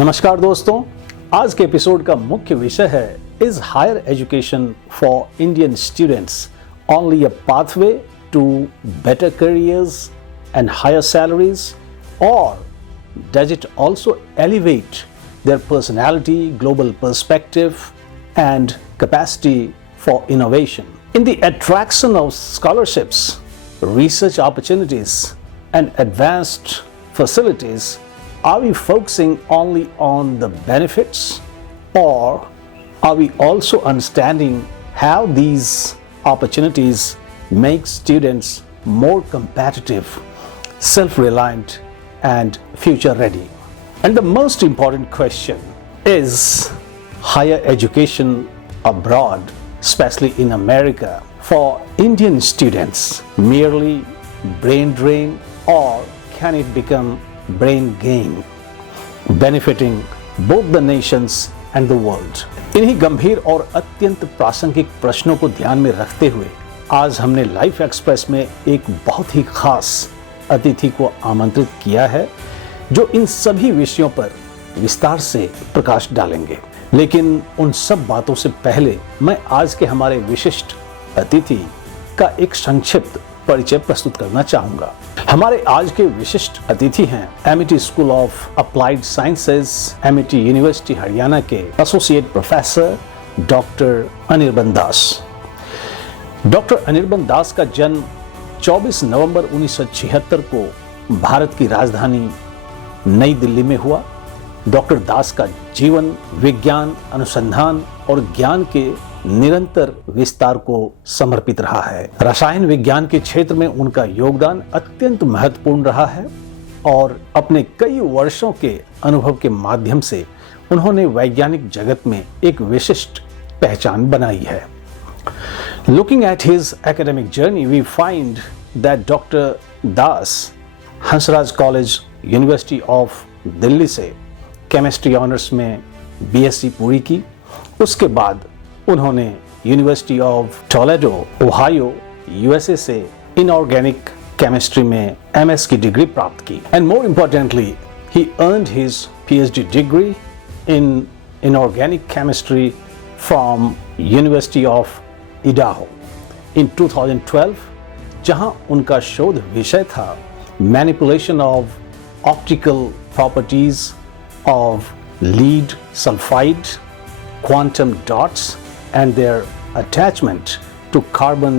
नमस्कार दोस्तों, आज के एपिसोड का मुख्य विषय है is higher education for Indian students only a pathway to better careers and higher salaries और does it also elevate their personality, global perspective, and capacity for innovation. In the attraction of scholarships, research opportunities, and advanced facilities, are we focusing only on the benefits, or are we also understanding how these opportunities make students more competitive, self-reliant, and future-ready? And the most important question is higher education abroad, especially in America, for Indian students merely brain drain, or can it become brain gain, benefiting both the nations and the world? इन्हीं गंभीर और अत्यंत प्रासंगिक प्रश्नों को ध्यान में रखते हुए आज हमने लाइफ एक्सप्रेस में एक बहुत ही खास अतिथि को आमंत्रित किया है जो इन सभी विषयों पर विस्तार से प्रकाश डालेंगे। लेकिन उन सब बातों से पहले मैं आज के हमारे विशिष्ट अतिथि का एक संक्षिप्त परिचय प्रस्तुत करना चाहूंगा। हमारे आज के विशिष्ट अतिथि हैं Amity school of applied sciences, Amity university Haryana के एसोसिएट प्रोफेसर डॉक्टर अनिर्बन दास। डॉक्टर अनिर्बन दास का जन्म 24 नवंबर 1976 को भारत की राजधानी नई दिल्ली में हुआ। डॉक्टर दास का जीवन विज्ञान, अनुसंधान और ज्ञान के निरंतर विस्तार को समर्पित रहा है। रसायन विज्ञान के क्षेत्र में उनका योगदान अत्यंत महत्वपूर्ण रहा है और अपने कई वर्षों के अनुभव के माध्यम से उन्होंने वैज्ञानिक जगत में एक विशिष्ट पहचान बनाई है। Looking at his academic journey, we find that Dr. Das Hansraj college university of Delhi से केमिस्ट्री ऑनर्स में बीएससी पूरी की। उसके बाद उन्होंने university of Toledo, Ohio, USA से इनऑर्गेनिक केमिस्ट्री में एमएस की डिग्री प्राप्त की। And more importantly he earned his PhD degree in inorganic chemistry from university of Idaho in 2012, जहां उनका शोध विषय था manipulation of optical properties of lead sulfide quantum dots and their attachment to carbon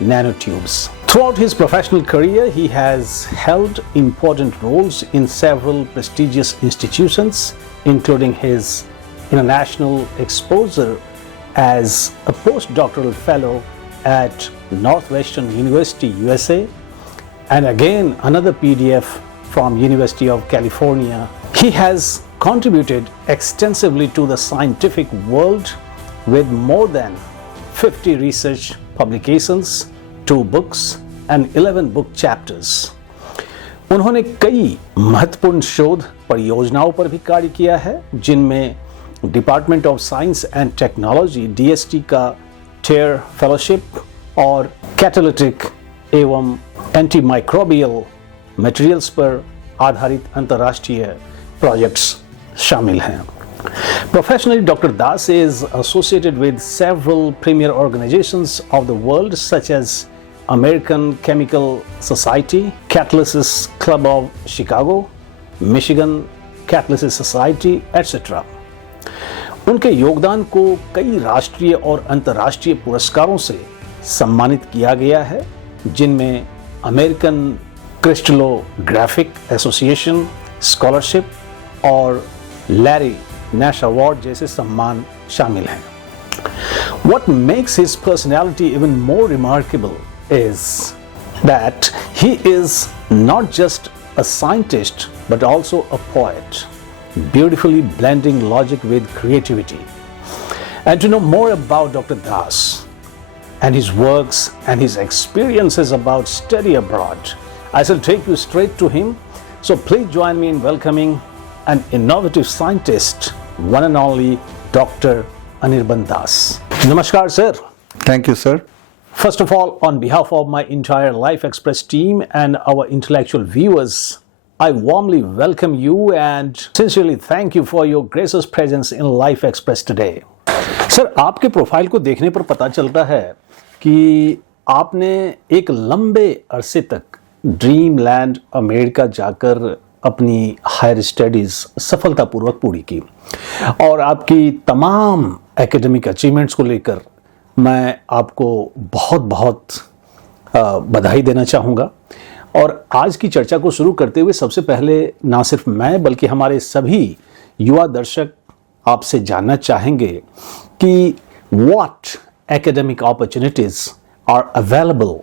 nanotubes. Throughout his professional career, he has held important roles in several prestigious institutions, including his international exposure as a postdoctoral fellow at Northwestern University, USA, and again another PDF from University of California. He has contributed extensively to the scientific world with more than 50 research publications, 2 books and 11 book chapters. उन्होंने कई महत्वपूर्ण शोध परियोजनाओं पर भी कार्य किया है, जिनमें department of science and technology DST का टेयर फेलोशिप और कैटालिटिक एवं एंटीमाइक्रोबियल मटेरियल्स पर आधारित अंतर्राष्ट्रीय प्रोजेक्ट्स शामिल हैं। Professionally, Dr. Das is associated with several premier organizations of the world such as American Chemical Society, Catalysis Club of Chicago, Michigan Catalysis Society, etc. उनके योगदान को कई राष्ट्रीय और अंतर्राष्ट्रीय पुरस्कारों से सम्मानित किया गया है, जिनमें अमेरिकन क्रिस्टलोग्राफिक एसोसिएशन स्कॉलरशिप और लैरी नैश अवार्ड जैसे सम्मान शामिल हैं। What makes his personality even more remarkable is that he is not just a scientist but also a poet, beautifully blending logic with creativity. And to know more about Dr. Das and his works and his experiences about study abroad, I shall take you straight to him. So please join me in welcoming an innovative scientist, one and only Dr. Anirban Das. Namaskar, sir. Thank you, sir. First of all, on behalf of my entire Life Express team and our intellectual viewers, I warmly welcome you and sincerely thank you for your gracious presence in Life Express today. Sir, आपके profile को देखने पर पता चलता है कि आपने एक लंबे अरसे तक ड्रीम लैंड अमेरिका जाकर अपनी हायर स्टडीज़ सफलतापूर्वक पूरी की और आपकी तमाम एकेडमिक अचीवमेंट्स को लेकर मैं आपको बहुत बहुत बधाई देना चाहूँगा। और आज की चर्चा को शुरू करते हुए सबसे पहले ना सिर्फ मैं बल्कि हमारे सभी युवा दर्शक आपसे जानना चाहेंगे कि what academic opportunities are available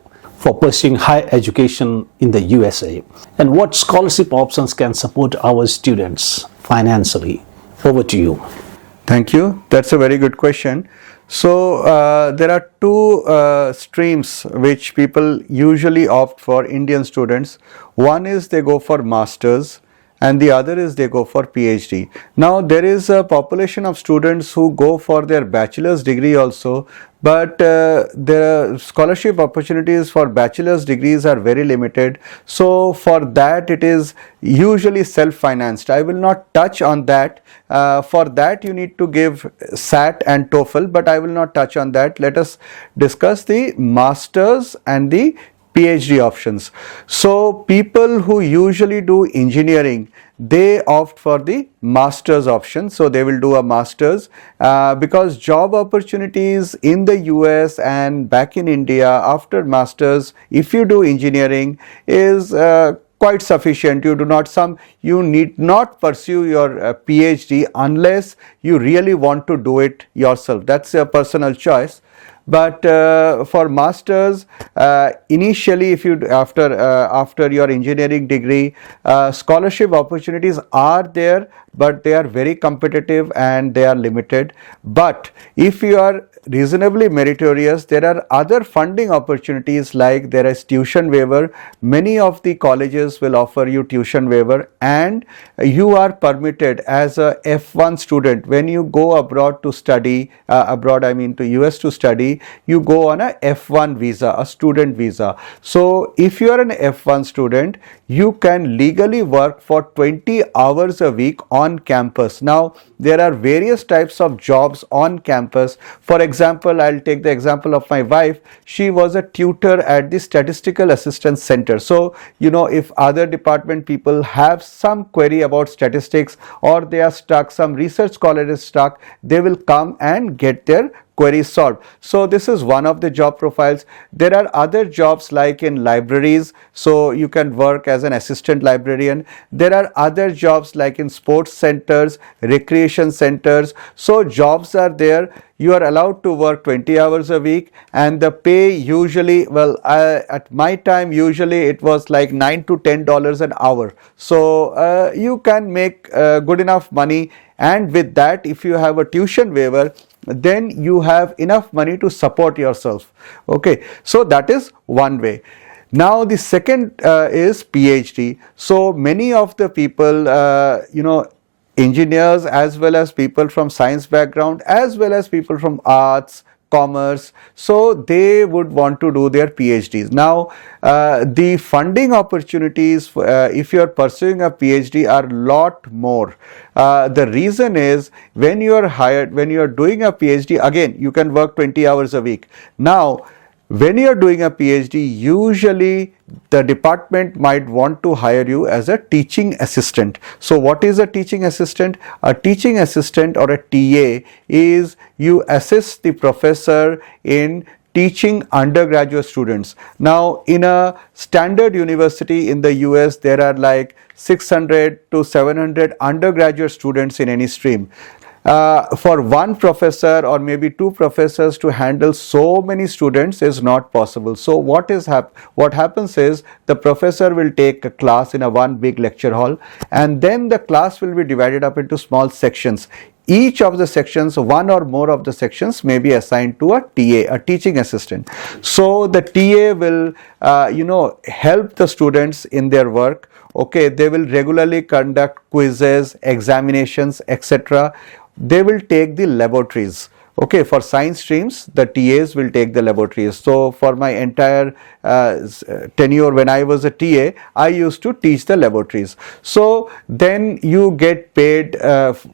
for pursuing higher education in the USA and what scholarship options can support our students financially. Over to you. Thank you. That's a very good question. So there are two streams which people usually opt for, Indian students. One is they go for masters and the other is they go for PhD. Now there is a population of students who go for their bachelor's degree also, but the scholarship opportunities for bachelor's degrees are very limited. So for that it is usually self-financed. I will not touch on that. For that you need to give SAT and TOEFL, but I will not touch on that. Let us discuss the masters and the PhD options. So people who usually do engineering, they opt for the master's option. So they will do a master's because job opportunities in the US and back in India after master's, if you do engineering, is quite sufficient. You need not pursue your PhD unless you really want to do it yourself. That's a personal choice. But for masters, initially, if you after your engineering degree, scholarship opportunities are there, but they are very competitive and they are limited. But if you are reasonably meritorious, there are other funding opportunities, like there is tuition waiver. Many of the colleges will offer you tuition waiver, and you are permitted as a F1 student. When you go abroad to study, abroad I mean to US to study, you go on a F1 visa, a student visa. So if you are an F1 student, you can legally work for 20 hours a week on campus. Now there are various types of jobs on campus. For example, I'll take the example of my wife. She was a tutor at the Statistical Assistance Center. So, you know, if other department people have some query about statistics or they are stuck, some research scholar is stuck, they will come and get their queries solved. So this is one of the job profiles. There are other jobs like in libraries, so you can work as an assistant librarian. There are other jobs like in sports centers, recreation centers. So jobs are there. You are allowed to work 20 hours a week, and the pay usually, well, at my time usually it was like $9 to $10 an hour. So you can make good enough money, and with that, if you have a tuition waiver, then you have enough money to support yourself. Okay, so that is one way. Now the second is PhD. So many of the people, engineers as well as people from science background as well as people from arts, commerce, so they would want to do their PhDs. Now the funding opportunities if you are pursuing a PhD are lot more. The reason is when you are hired, when you are doing a PhD, again you can work 20 hours a week. Now when you are doing a PhD, usually the department might want to hire you as a teaching assistant. So what is a teaching assistant? A teaching assistant or a TA is you assist the professor in teaching undergraduate students. Now in a standard university in the US, there are like 600 to 700 undergraduate students in any stream. For one professor or maybe two professors to handle so many students is not possible. So what happens is the professor will take a class in a one big lecture hall, and then the class will be divided up into small sections. Each of the sections, one or more of the sections, may be assigned to a TA, a teaching assistant. So the TA will help the students in their work. Okay, they will regularly conduct quizzes, examinations, etc. They will take the laboratories. Okay, for science streams, the TAs will take the laboratories. So for my entire tenure when I was a TA, I used to teach the laboratories. So then you get paid,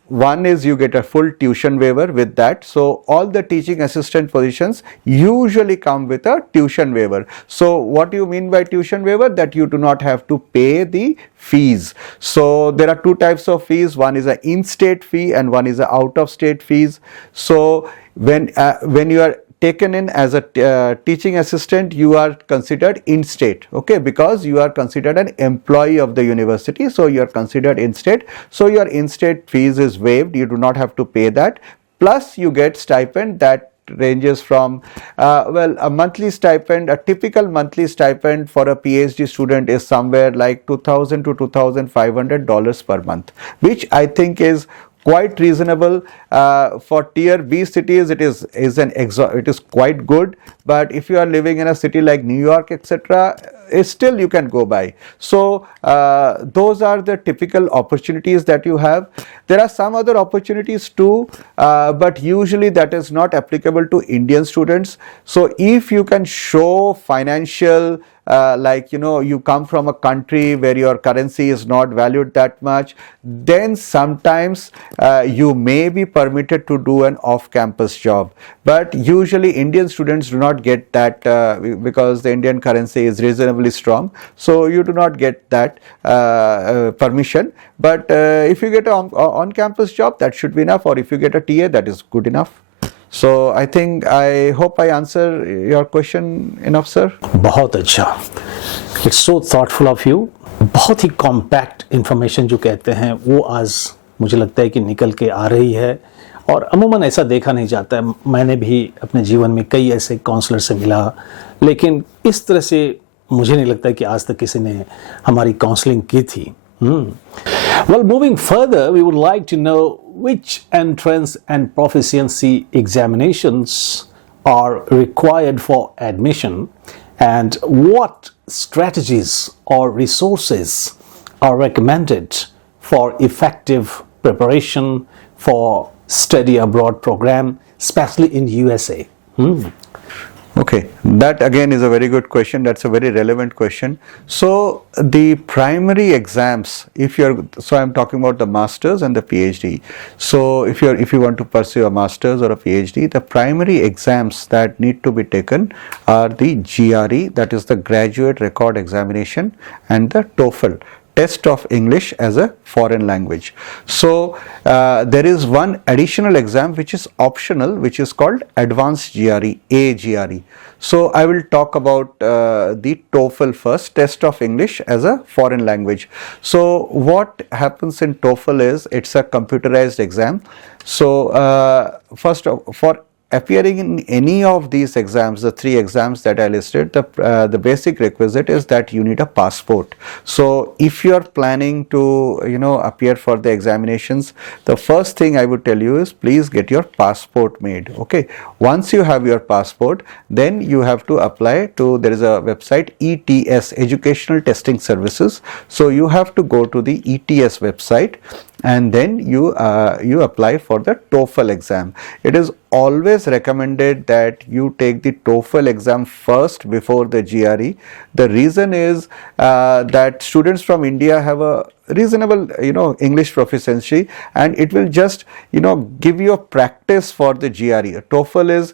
one is you get a full tuition waiver with that. So all the teaching assistant positions usually come with a tuition waiver. So what do you mean by tuition waiver? That you do not have to pay the fees. So there are two types of fees. One is an in-state fee and one is an out-of-state fees. So when you are taken in as a teaching assistant, you are considered in-state, okay, because you are considered an employee of the university, so you are considered in-state. So your in-state fees is waived, you do not have to pay that, plus you get stipend that ranges from well, a monthly stipend, a typical monthly stipend for a PhD student is somewhere like $2,000 to $2,500 per month, which I think is quite reasonable. For tier B cities it is quite good, but if you are living in a city like New York, etc., still you can go by. So those are the typical opportunities that you have. There are some other opportunities too, but usually that is not applicable to Indian students. So if you can show financial like you come from a country where your currency is not valued that much, then sometimes you may be permitted to do an off-campus job. But usually Indian students do not get that because the Indian currency is reasonably strong, so you do not get that permission. But if you get an on-campus job, that should be enough, or if you get a TA, that is good enough. So I hope I answer your question enough, sir. बहुत अच्छा, it's so thoughtful of you. बहुत ही compact information जो कहते हैं वो आज मुझे लगता है कि निकल के आ रही है, और अमूमन ऐसा देखा नहीं जाता है. मैंने भी अपने जीवन में कई ऐसे काउंसलर से मिला, लेकिन इस तरह से मुझे नहीं लगता कि आज तक किसी ने हमारी काउंसलिंग की थी. Well, moving further, we would like to know which entrance and proficiency examinations are required for admission, and what strategies or resources are recommended for effective preparation for study abroad program, especially in USA. Okay, that again is a very good question. That's a very relevant question. So the primary exams, so I'm talking about the masters and the PhD. So if you want to pursue a masters or a PhD, the primary exams that need to be taken are the GRE, that is the Graduate Record Examination, and the TOEFL, Test of English as a Foreign Language. So there is one additional exam which is optional, which is called Advanced GRE, AGRE. So I will talk about the TOEFL first, Test of English as a Foreign Language. So what happens in TOEFL is it's a computerized exam. So for appearing in any of these exams, the three exams that I listed, the basic requisite is that you need a passport. So if you are planning to appear for the examinations, the first thing I would tell you is please get your passport made. Okay, once you have your passport, then you have to apply to, there is a website, ETS, Educational Testing Services. So you have to go to the ETS website, and then you apply for the TOEFL exam. It is always recommended that you take the TOEFL exam first before the GRE. The reason is that students from India have a reasonable English proficiency, and it will just give you a practice for the GRE. TOEFL is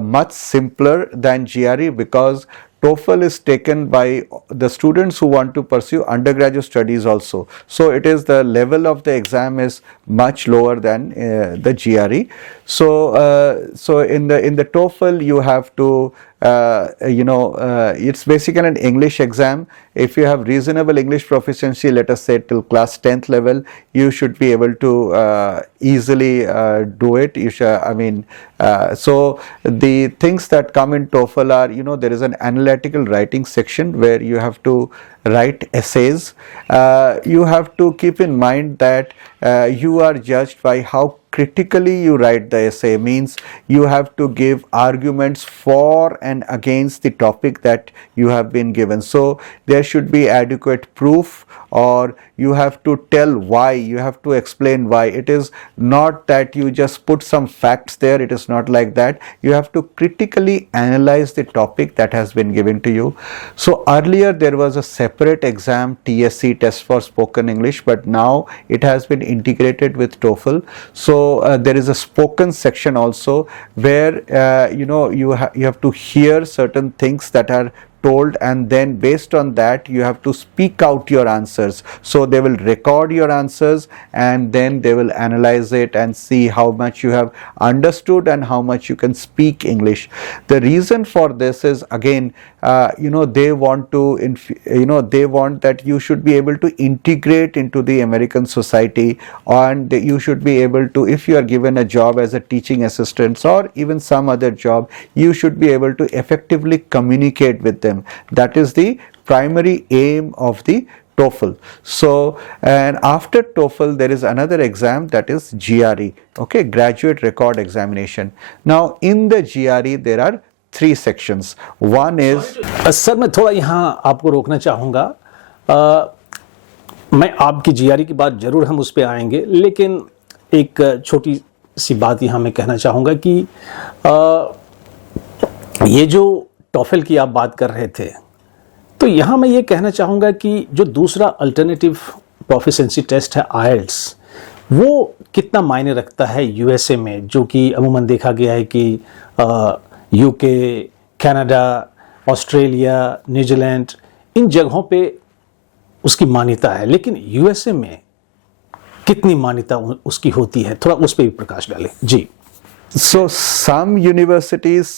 much simpler than GRE because TOEFL is taken by the students who want to pursue undergraduate studies also. So it is, the level of the exam is much lower than the GRE. So in the TOEFL you have to it's basically an English exam. If you have reasonable English proficiency, let us say till class 10th level, you should be able to easily do it. So the things that come in TOEFL are, there is an analytical writing section where you have to write essays. You have to keep in mind that you are judged by how critically you write the essay. Means you have to give arguments for and against the topic that you have been given. So there should be adequate proof or you have to tell why, you have to explain why. It is not that you just put some facts there. It is not like that. You have to critically analyze the topic that has been given to you. So earlier there was a separate exam, TSC, test for spoken English, but now it has been integrated with TOEFL. So there is a spoken section also where you have to hear certain things that are told, and then based on that you have to speak out your answers. So they will record your answers and then they will analyze it and see how much you have understood and how much you can speak English. The reason for this is, again, they want that you should be able to integrate into the American society, and you should be able to, if you are given a job as a teaching assistant or even some other job, you should be able to effectively communicate with them. That is the primary aim of the TOEFL. So, and after TOEFL there is another exam, that is GRE, okay, Graduate Record Examination. Now in the GRE there are 3 sections. One is sir मैं थोड़ा यहाँ आपको रोकना चाहूँगा। मैं आपकी GRE की बात जरूर हम उस पर आएंगे, लेकिन एक छोटी सी बात यहाँ मैं कहना चाहूँगा कि ये जो टॉफल की आप बात कर रहे थे, तो यहाँ मैं ये कहना चाहूँगा कि जो दूसरा अल्टरनेटिव प्रोफिशिएंसी टेस्ट है आईएलटीएस, वो कितना मायने रखता है यूएसए में, जो कि अमूमन देखा गया है कि यूके, कनाडा, ऑस्ट्रेलिया, न्यूजीलैंड, इन जगहों पे उसकी मान्यता है, लेकिन यूएसए में कितनी मान्यता उसकी होती है, थोड़ा उस पर भी प्रकाश डालें जी। So some universities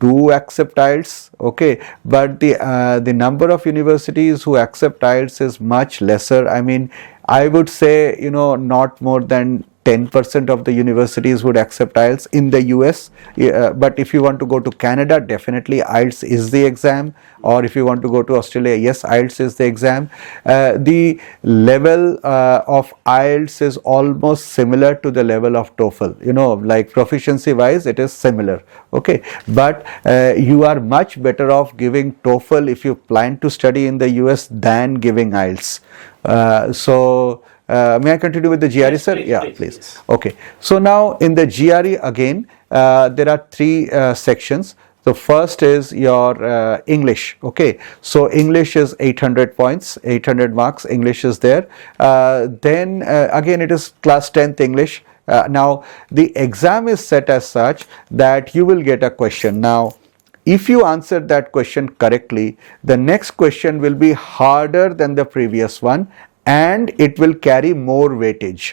do accept IELTS, okay, but the number of universities who accept IELTS is much lesser. I mean, I would say, not more than 10% of the universities would accept IELTS in the US. But if you want to go to Canada, definitely IELTS is the exam. Or if you want to go to Australia, yes, IELTS is the exam. The level of IELTS is almost similar to the level of TOEFL. Like proficiency wise, it is similar. Okay, but you are much better off giving TOEFL if you plan to study in the US than giving IELTS. May I continue with the GRE, sir? Please, Yeah, please. please. Okay. So now in the GRE again, there are 3 sections. So first is your English. Okay. So English is 800 points, 800 marks. English is there. Then again, it is class 10th English. Now the exam is set as such that you will get a question. Now, if you answer that question correctly, the next question will be harder than the previous one, and it will carry more weightage.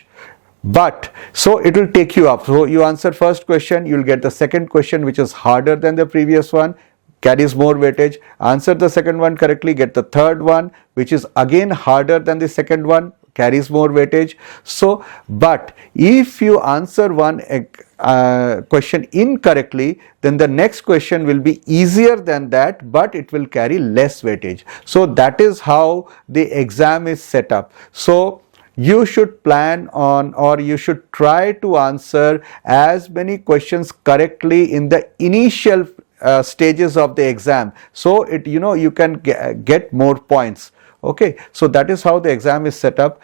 But so it will take you up. So you answer first question, you will get the second question which is harder than the previous one, carries more weightage. Answer the second one correctly, get the third one which is again harder than the second one, carries more weightage. So, but if you answer one question incorrectly, then the next question will be easier than that, but it will carry less weightage. So that is how the exam is set up. So you should plan on, or you should try to answer as many questions correctly in the initial stages of the exam, so it you can get more points. Okay, so that is how the exam is set up.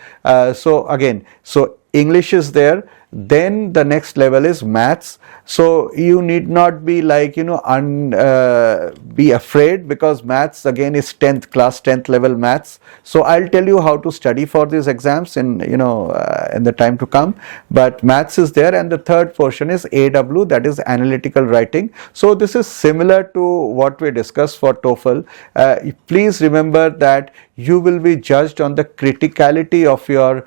So again, so English is there, then the next level is maths. So you need not be like be afraid, because maths again is 10th class 10th level maths. So I'll tell you how to study for these exams in in the time to come. But maths is there, and the third portion is AW, that is analytical writing. So this is similar to what we discussed for TOEFL. Please remember that you will be judged on the criticality of your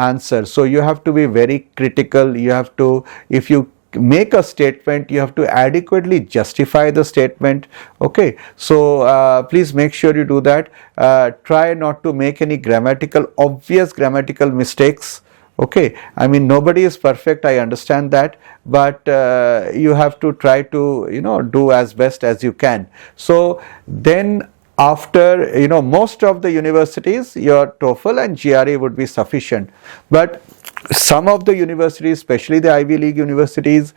answer. So you have to be very critical. You have to, if you make a statement, you have to adequately justify the statement. Okay, so please make sure you do that. Try not to make any obvious grammatical mistakes. Okay, I mean, nobody is perfect, I understand that, but you have to try to do as best as you can. So then after, most of the universities, your TOEFL and GRE would be sufficient. But some of the universities, especially the Ivy League universities,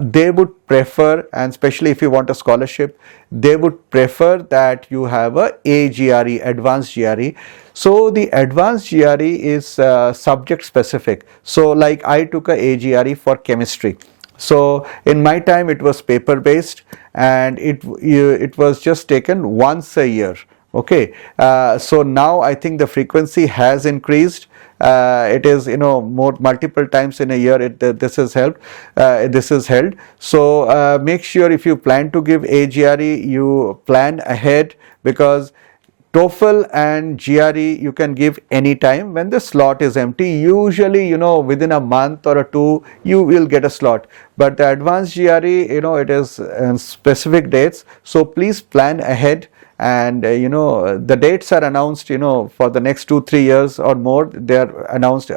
they would prefer, and especially if you want a scholarship, they would prefer that you have a AGRE, advanced GRE. So the advanced GRE is subject specific. So like I took a AGRE for chemistry. So in my time it was paper based, and it was just taken once a year. Okay, so now I think the frequency has increased. It is, more multiple times in a year. This is held. So make sure if you plan to give AGRE, you plan ahead, because TOEFL and GRE you can give anytime when the slot is empty. Usually, within a month or two, you will get a slot. But the advanced GRE, it is specific dates. So please plan ahead. And the dates are announced, for the next 2-3 years or more. They are announced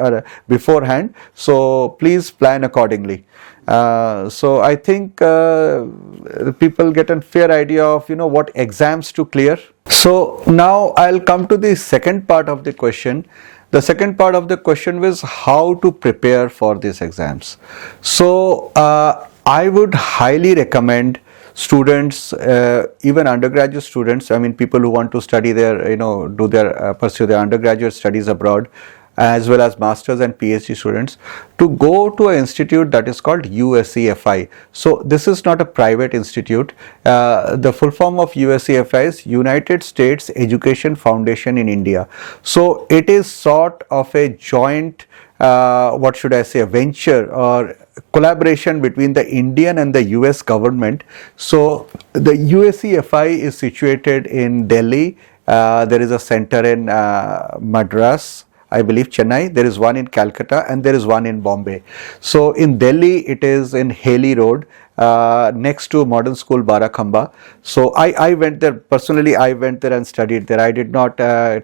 beforehand. So please plan accordingly. So I think people get a fair idea of what exams to clear. So now I'll come to the second part of the question. The second part of the question was how to prepare for these exams. So I would highly recommend students, even undergraduate students, people who want to study their, pursue their undergraduate studies abroad, as well as masters and PhD students, to go to an institute that is called USAFI. So this is not a private institute. The full form of USAFI is United States Education Foundation in India. So it is sort of a joint, a venture or collaboration between the Indian and the US government. So the USAFI is situated in Delhi. There is a center in Madras, I believe Chennai, there is one in Calcutta, and there is one in Bombay. So in Delhi, it is in Haley Road, next to Modern School Barakhamba. So I went there, personally I went there and studied there. I did not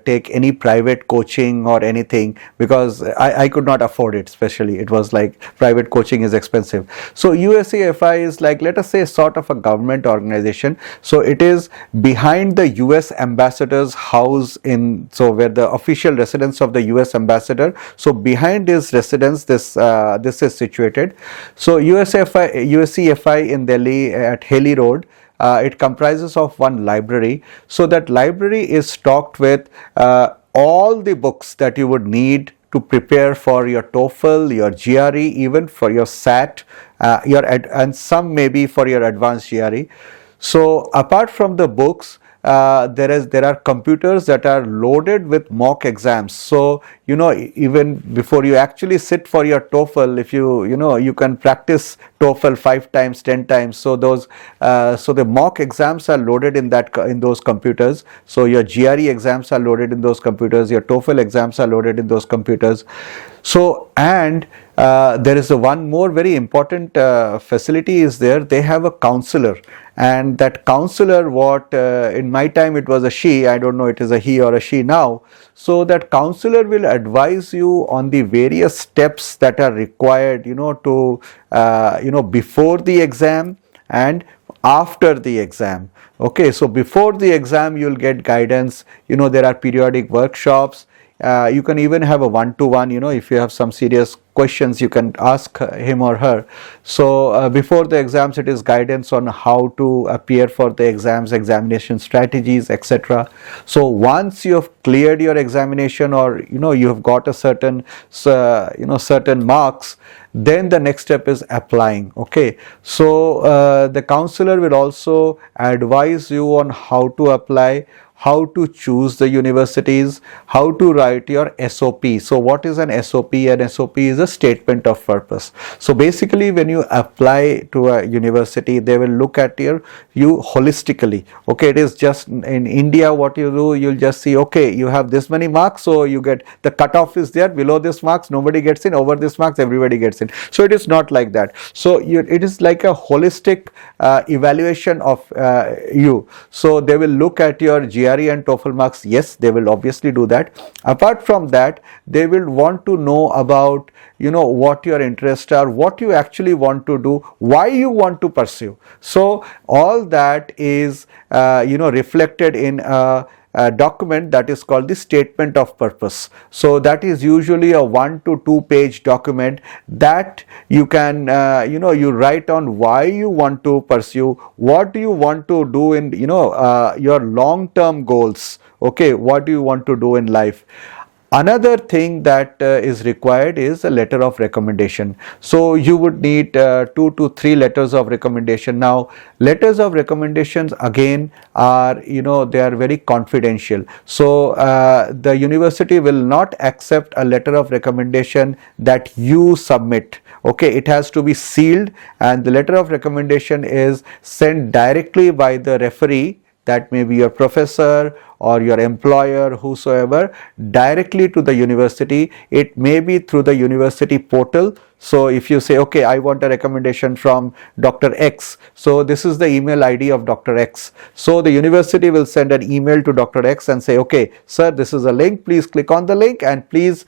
take any private coaching or anything, because I could not afford it, especially it was like private coaching is expensive. So USAFI is like, let us say, sort of a government organization. So it is behind the US ambassador's house where the official residence of the US ambassador. So behind his residence, this is situated. So USAFI in Delhi at Haley Road, it comprises of one library. So that library is stocked with all the books that you would need to prepare for your TOEFL, your GRE, even for your SAT, and some maybe for your advanced GRE. So apart from the books, there are computers that are loaded with mock exams. So even before you actually sit for your TOEFL, if you can practice TOEFL 5 times, 10 times. So the mock exams are loaded in those computers. So your GRE exams are loaded in those computers. Your TOEFL exams are loaded in those computers. So and there is one more very important facility is there. They have a counselor. And that counselor, in my time it was a she, I don't know it is a he or a she now. So that counselor will advise you on the various steps that are required, to, before the exam and after the exam. Okay, so before the exam you'll get guidance, there are periodic workshops. You can even have a one-to-one, if you have some serious questions, you can ask him or her. So before the exams, it is guidance on how to appear for the exams, examination strategies, etc. So once you have cleared your examination, or you have got a certain marks, then the next step is applying. Okay, so the counselor will also advise you on how to apply, how to choose the universities, how to write your SOP. So what is an SOP? An SOP is a statement of purpose. So basically when you apply to a university, they will look at you holistically. Okay, it is just in India what you do, you'll just see, okay, you have this many marks, so you get the cutoff is there, below this marks nobody gets in, over this marks everybody gets in. So it is not like that. So it is like a holistic evaluation of you. So they will look at your GRE GRE and TOEFL marks, yes, they will obviously do that. Apart from that, they will want to know about, you know, what your interests are, what you actually want to do, why you want to pursue. So all that is you know, reflected in a document that is called the statement of purpose. So that is usually a 1 to 2 page document that you can you know, you write on why you want to pursue, what do you want to do in, you know, your long term goals. Okay, what do you want to do in life. Another thing that is required is a letter of recommendation. So you would need 2 to 3 letters of recommendation. Now, letters of recommendations again are, you know, they are very confidential. So the university will not accept a letter of recommendation that you submit. Okay, it has to be sealed, and the letter of recommendation is sent directly by the referee, that may be your professor or your employer, whosoever, directly to the university. It may be through the university portal. So if you say, okay, I want a recommendation from Dr. X, so this is the email ID of Dr. X. So the university will send an email to Dr. X and say, okay, sir, this is a link, please click on the link and please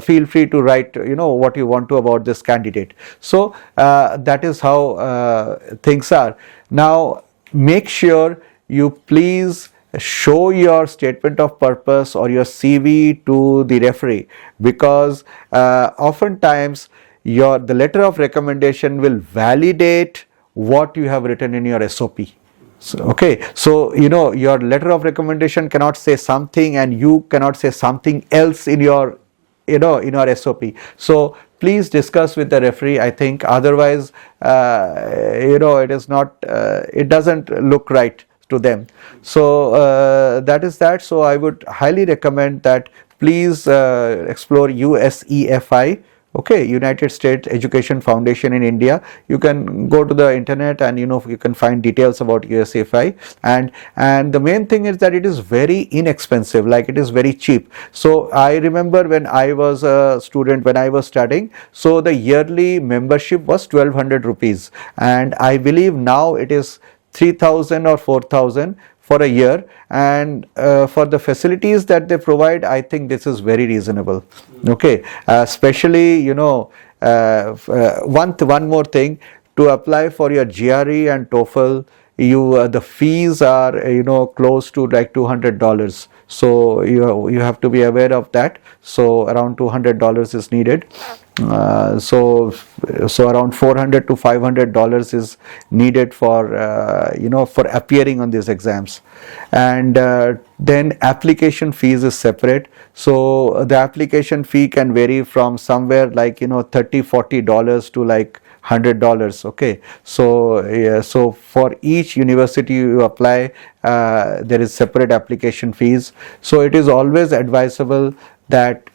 feel free to write, you know, what you want to about this candidate. So that is how things are. Now, make sure you please show your statement of purpose or your CV to the referee, because oftentimes the letter of recommendation will validate what you have written in your SOP. So, okay, so you know, your letter of recommendation cannot say something and you cannot say something else in your, you know, in your SOP. So please discuss with the referee, I think, otherwise you know, it is not it doesn't look right to them. So that is that. So I would highly recommend that please explore USEFI, okay, United States Education Foundation in India. You can go to the internet and, you know, you can find details about USEFI, and the main thing is that it is very inexpensive, like it is very cheap. So I remember when I was a student, when I was studying, so the yearly membership was 1200 rupees, and I believe now it is 3000 or 4000 for a year, and for the facilities that they provide, I think this is very reasonable. Okay, especially, you know, one more thing, to apply for your GRE and TOEFL, you the fees are, you know, close to like $200. So you have to be aware of that. So around $200 is needed. So around $400 to $500 is needed for you know, for appearing on these exams. And then application fees is separate. So the application fee can vary from somewhere like, you know, $30-40 to like $100. Okay, so yeah, so for each university you apply, there is separate application fees. So it is always advisable that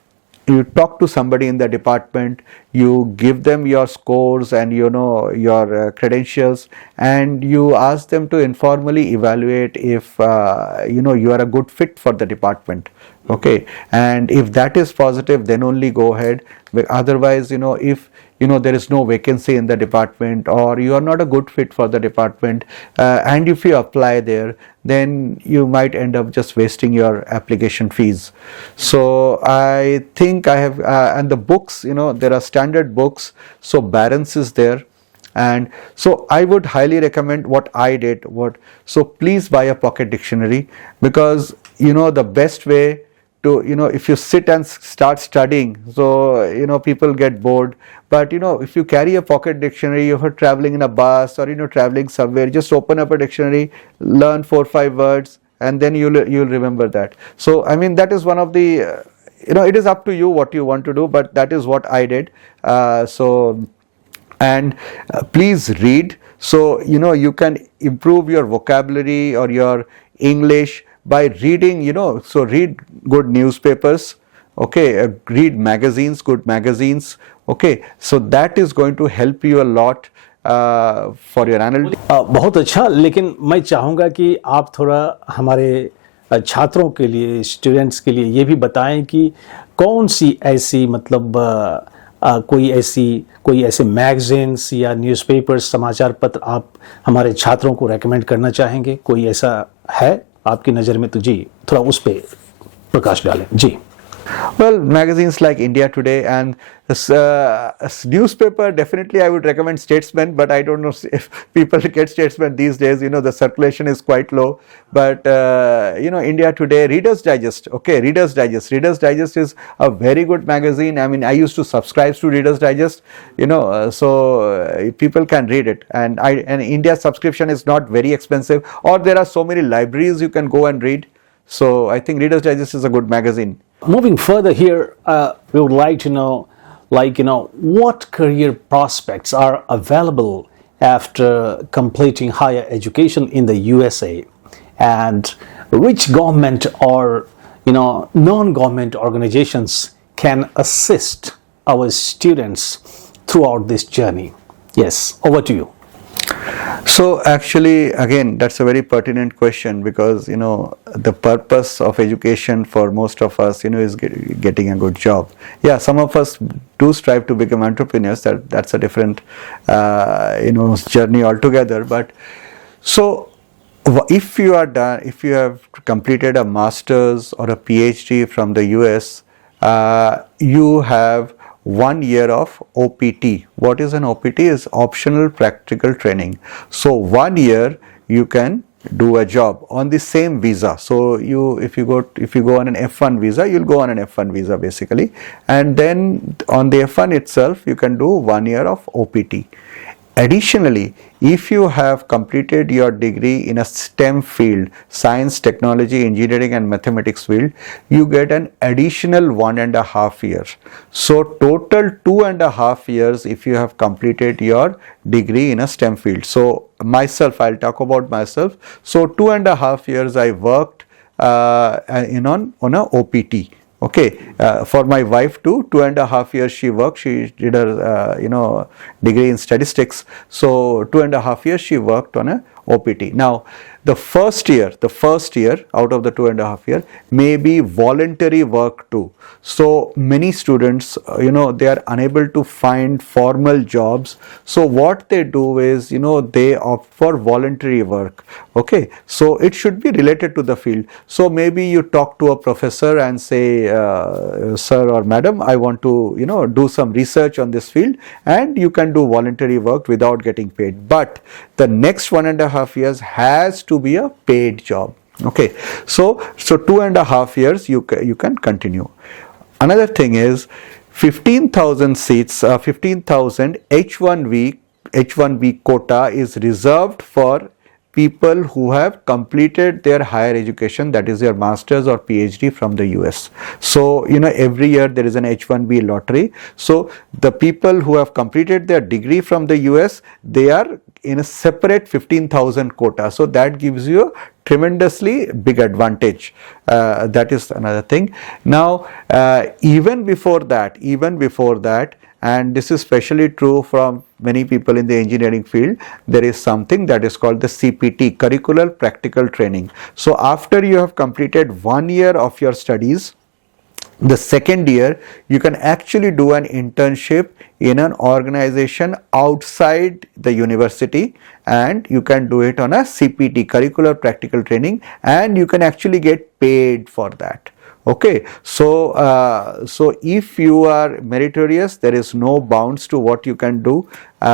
you talk to somebody in the department, you give them your scores and, you know, your credentials, and you ask them to informally evaluate if you know, you are a good fit for the department. Okay, and if that is positive, then only go ahead. But otherwise, you know, if you know there is no vacancy in the department, or you are not a good fit for the department, and if you apply there, then you might end up just wasting your application fees. So I think I have and the books, you know, there are standard books, so Barron's is there. And so I would highly recommend what I did. So please buy a pocket dictionary, because, you know, the best way to, you know, if you sit and start studying, so, you know, people get bored. But, you know, if you carry a pocket dictionary, you're traveling in a bus or, you know, traveling somewhere, just open up a dictionary, learn 4 or 5 words, and then you'll remember that. So I mean, that is one of the you know, it is up to you what you want to do, but that is what I did. And please read. So, you know, you can improve your vocabulary or your English by reading, you know, so read good newspapers, okay, read magazines, good magazines, okay, so that is going to help you a lot for your analytics. बहुत अच्छा, लेकिन मैं चाहूँगा कि आप थोड़ा हमारे छात्रों के लिए, स्टूडेंट्स के लिए ये भी बताएं कि कौन सी ऐसी मतलब कोई ऐसे मैगजीन्स या न्यूज़पेपर्स, समाचार पत्र आप हमारे छात्रों को रेकमेंड करना चाहेंगे? कोई ऐसा है? आपकी नज़र में, तो जी थोड़ा उस पर प्रकाश डालें जी। Well, magazines like India Today and newspaper, definitely I would recommend Statesman, but I don't know if people get Statesman these days. The circulation is quite low. But India Today, Reader's Digest. Okay, Reader's Digest. Reader's Digest is a very good magazine. I mean, I used to subscribe to Reader's Digest. People can read it, and India subscription is not very expensive, or there are so many libraries you can go and read. So I think Reader's Digest is a good magazine. Moving further here, we would like to know, what career prospects are available after completing higher education in the USA, and which government or non-government organizations can assist our students throughout this journey. Yes, over to you. So actually, again, that's a very pertinent question, because the purpose of education for most of us is getting a good job. Yeah, some of us do strive to become entrepreneurs. That's a different journey altogether. But so if you have completed a master's or a PhD from the US, you have 1 year of OPT. What is an OPT? Is optional practical training. So 1 year you can do a job on the same visa. So if you go on an F1 visa, you'll go on an F1 visa basically, and then on the F1 itself you can do 1 year of OPT. Additionally, if you have completed your degree in a STEM field, science, technology, engineering and mathematics field, you get an additional 1.5 years. So total 2.5 years if you have completed your degree in a STEM field. So I'll talk about myself. So 2.5 years I worked on a OPT. Okay, for my wife too, 2.5 years she worked. She did her degree in statistics. So 2.5 years she worked on a OPT. Now the first year out of the 2.5 years may be voluntary work too. So many students, they are unable to find formal jobs. So what they do is, they opt for voluntary work. Okay, so it should be related to the field. So maybe you talk to a professor and say, sir or madam, I want to, do some research on this field, and you can do voluntary work without getting paid. But the next 1.5 years has to be a paid job. Okay, so 2.5 years you can continue. Another thing is 15,000 seats, 15,000 H1B quota is reserved for people who have completed their higher education, that is their master's or PhD from the US. So every year there is an H1B lottery. So the people who have completed their degree from the US, they are in a separate 15,000 quota. So that gives you a tremendously big advantage. That is another thing. Now even before that, and this is especially true from many people in the engineering field, there is something that is called the CPT, curricular practical training. So after you have completed 1 year of your studies, the second year you can actually do an internship in an organization outside the university, and you can do it on a CPT, curricular practical training, and you can actually get paid for that. Okay, so if you are meritorious, there is no bounds to what you can do. You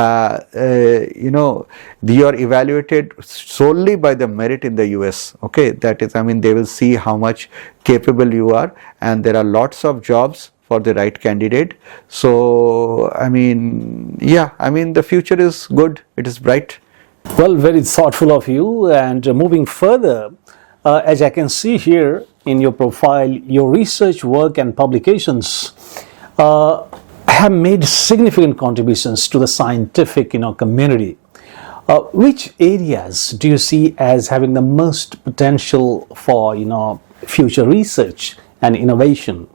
are evaluated solely by the merit in the US. Okay, that is, they will see how much capable you are, and there are lots of jobs for the right candidate. So the future is good, it is bright. Well, very thoughtful of you. And moving further, as I can see here in your profile, your research work and publications have made significant contributions to the scientific community. Which areas do you see as having the most potential for future research and innovation?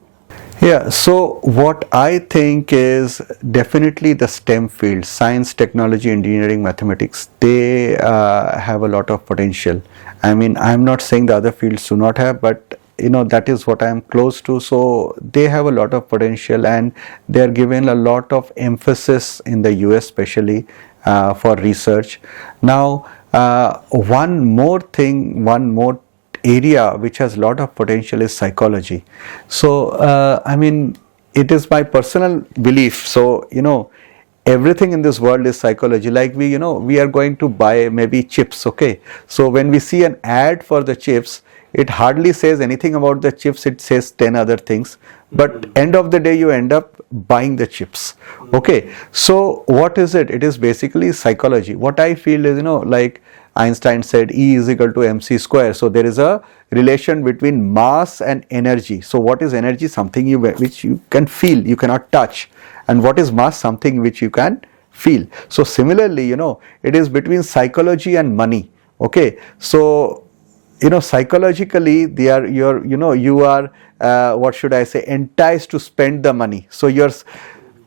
Yeah, so what I think is definitely the STEM field, science, technology, engineering, mathematics, they have a lot of potential. I'm not saying the other fields do not have, but that is what I am close to. So they have a lot of potential, and they are given a lot of emphasis in the US especially for research. Now one more area which has a lot of potential is psychology. So I mean, it is my personal belief. So everything in this world is psychology. Like we are going to buy maybe chips, okay? So when we see an ad for the chips, it hardly says anything about the chips, it says 10 other things, but end of the day you end up buying the chips, okay? So what is it? It is basically psychology. What I feel is, like Einstein said, E is equal to mc square. So there is a relation between mass and energy. So what is energy? Something which you can feel, you cannot touch. And what is mass? Something which you can feel. So similarly, it is between psychology and money, okay? So psychologically you are what should I say, enticed to spend the money. So you're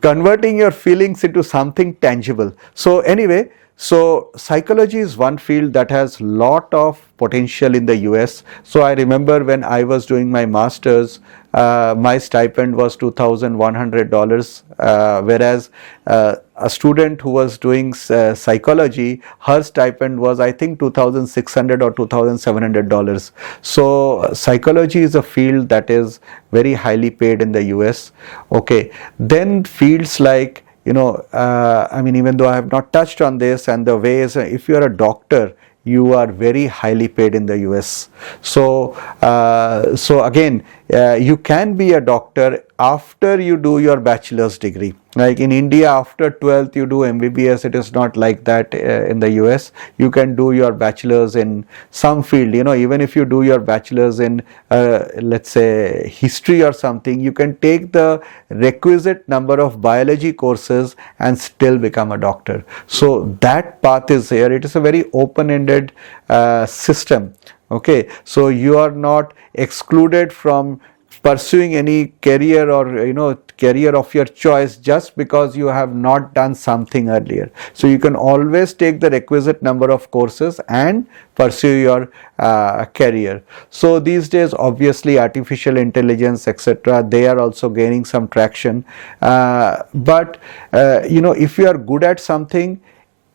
converting your feelings into something tangible. So anyway, so psychology is one field that has lot of potential in the US. So I remember when I was doing my master's, my stipend was $2,100, whereas a student who was doing psychology, her stipend was I think $2,600 or $2,700. So psychology is a field that is very highly paid in the US. Okay, then fields like I mean, even though I have not touched on this, and the ways, if you are a doctor, you are very highly paid in the US. So again, you can be a doctor after you do your bachelor's degree. Like in India, after 12th you do MBBS. It is not like that in the US. You can do your bachelor's in some field. Even if you do your bachelor's in let's say history or something, you can take the requisite number of biology courses and still become a doctor. So that path is here. It is a very open-ended system. Okay, so you are not excluded from pursuing any career or career of your choice just because you have not done something earlier. So you can always take the requisite number of courses and pursue your career. So these days, obviously, artificial intelligence, etc., they are also gaining some traction. But if you are good at something,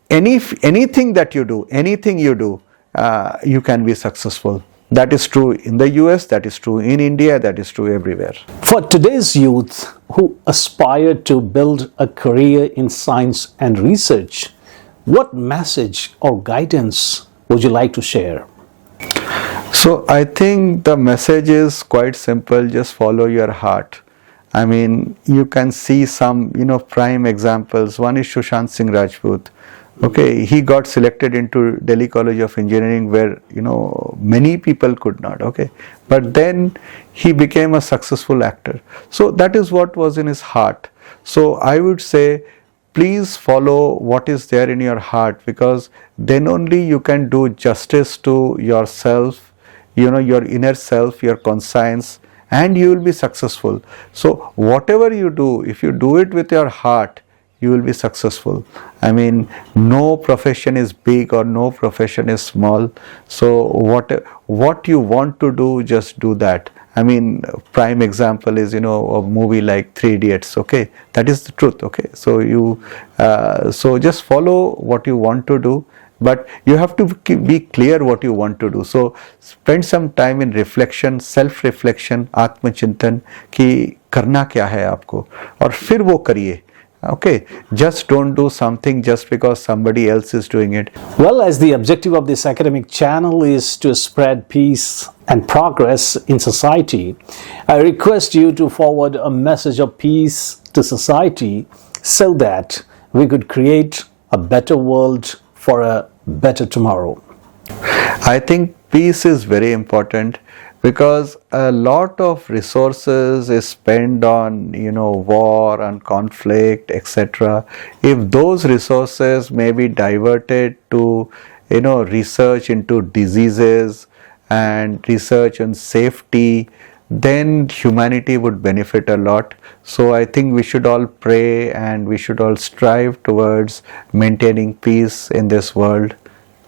anything you do, you can be successful. That is true in the US, that is true in India, that is true everywhere. For today's youth who aspire to build a career in science and research, what message or guidance would you like to share? So I think the message is quite simple. Just follow your heart. I mean, you can see some prime examples. One is Sushant Singh Rajput. Okay, he got selected into Delhi College of Engineering, where many people could not. Okay, but then he became a successful actor. So that is what was in his heart. So I would say, please follow what is there in your heart, because then only you can do justice to yourself, your inner self, your conscience, and you will be successful. So whatever you do, if you do it with your heart, you will be successful. I mean, no profession is big or no profession is small. So what you want to do, just do that. I mean, prime example is, a movie like 3 Idiots, okay? That is the truth, okay? So so just follow what you want to do, but you have to be clear what you want to do. So spend some time in reflection, self-reflection, आत्मचिंतन कि करना क्या है आपको, और फिर वो करिए. Okay, just don't do something just because somebody else is doing it. Well, as the objective of this academic channel is to spread peace and progress in society, I request you to forward a message of peace to society so that we could create a better world for a better tomorrow. I think peace is very important, because a lot of resources is spent on war and conflict, etc. If those resources may be diverted to research into diseases and research on safety, then humanity would benefit a lot. So I think we should all pray and we should all strive towards maintaining peace in this world.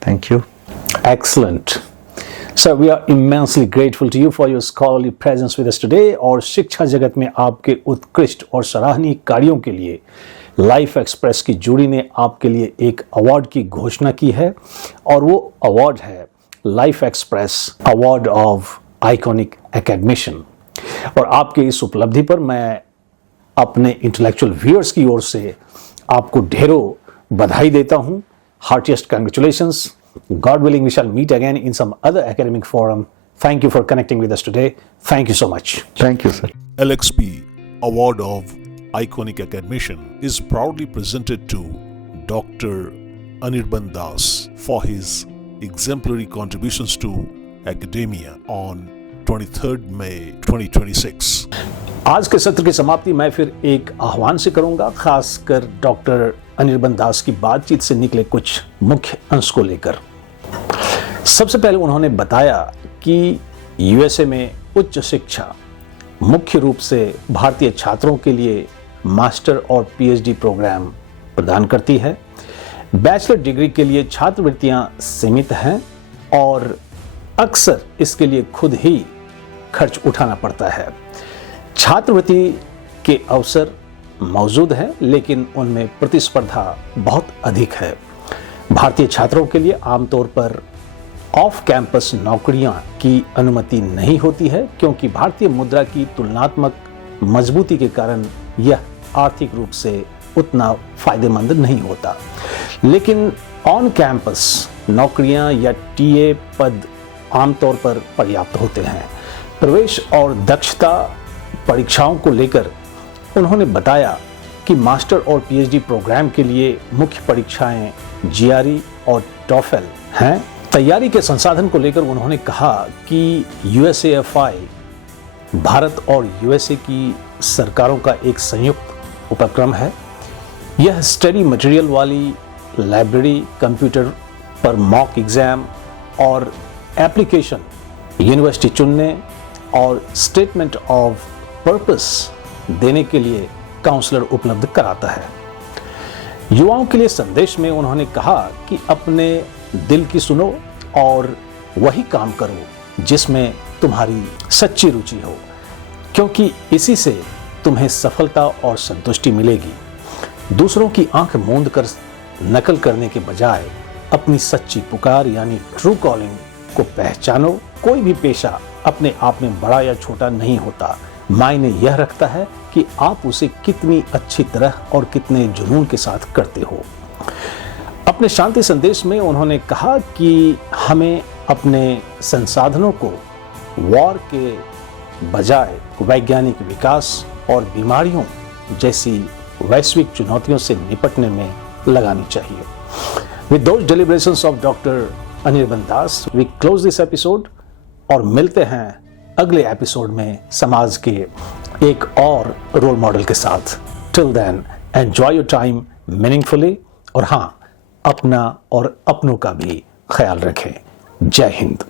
Thank you. Excellent. So we are immensely grateful to you for your scholarly presence with us today, और शिक्षा जगत में आपके उत्कृष्ट और सराहनीय कार्यों के लिए लाइफ एक्सप्रेस की जूरी ने आपके लिए एक अवार्ड की घोषणा की है, और वो अवार्ड है life express award of iconic academician. और आपके इस उपलब्धि पर मैं अपने इंटेलेक्चुअल व्यूअर्स की ओर से आपको ढेरों बधाई देता हूं। Heartiest congratulations. God willing, we shall meet again in some other academic forum. Thank you for connecting with us today. Thank you so much. Thank you, sir. LXP Award of Iconic Academician is proudly presented to Dr. Anirban Das for his exemplary contributions to academia on 23rd May 2026. आज के सत्र की समाप्ति मैं फिर एक आह्वान से करूंगा, खासकर डॉक्टर अनिर्बन दास की बातचीत से निकले कुछ मुख्य अंश को लेकर। सबसे पहले उन्होंने बताया कि यूएसए में उच्च शिक्षा मुख्य रूप से भारतीय छात्रों के लिए मास्टर और पीएचडी प्रोग्राम प्रदान करती है। बैचलर डिग्री के लिए छात्रवृत्तियां सीमित हैं और अक्सर इसके लिए खुद ही खर्च उठाना पड़ता है। छात्रवृत्ति के अवसर मौजूद हैं, लेकिन उनमें प्रतिस्पर्धा बहुत अधिक है। भारतीय छात्रों के लिए आमतौर पर ऑफ कैंपस नौकरियां की अनुमति नहीं होती है, क्योंकि भारतीय मुद्रा की तुलनात्मक मजबूती के कारण यह आर्थिक रूप से उतना फायदेमंद नहीं होता। लेकिन ऑन कैंपस नौकरियां या टीए पद आमतौर पर पर्याप्त होते हैं। प्रवेश और दक्षता परीक्षाओं को लेकर उन्होंने बताया कि मास्टर और पीएचडी प्रोग्राम के लिए मुख्य परीक्षाएं जीआरई और टॉफेल हैं। तैयारी के संसाधन को लेकर उन्होंने कहा कि यूएसएफआई भारत और यूएसए की सरकारों का एक संयुक्त उपक्रम है। यह स्टडी मटेरियल वाली लाइब्रेरी, कंप्यूटर पर मॉक एग्जाम और एप्लीकेशन, यूनिवर्सिटी चुनने और स्टेटमेंट ऑफ पर्पस देने के लिए काउंसलर उपलब्ध कराता है। युवाओं के लिए संदेश में उन्होंने कहा कि अपने दिल की सुनो और वही काम करो जिसमें तुम्हारी सच्ची रुचि हो, क्योंकि इसी से तुम्हें सफलता और संतुष्टि मिलेगी। दूसरों की आंख मूंद कर नकल करने के बजाय अपनी सच्ची पुकार यानी ट्रू कॉलिंग को पहचानो। कोई भी पेशा अपने आप में बड़ा या छोटा नहीं होता, मायने यह रखता है कि आप उसे कितनी अच्छी तरह और कितने जुनून के साथ करते हो। अपने शांति संदेश में उन्होंने कहा कि हमें अपने संसाधनों को वॉर के बजाय वैज्ञानिक विकास और बीमारियों जैसी वैश्विक चुनौतियों से निपटने में लगानी चाहिए। With those deliberations of Dr. Anirban Das, we close this episode और मिलते हैं अगले एपिसोड में समाज के एक और रोल मॉडल के साथ। Till then, enjoy your time meaningfully और हाँ, अपना और अपनों का भी ख्याल रखें। जय हिंद।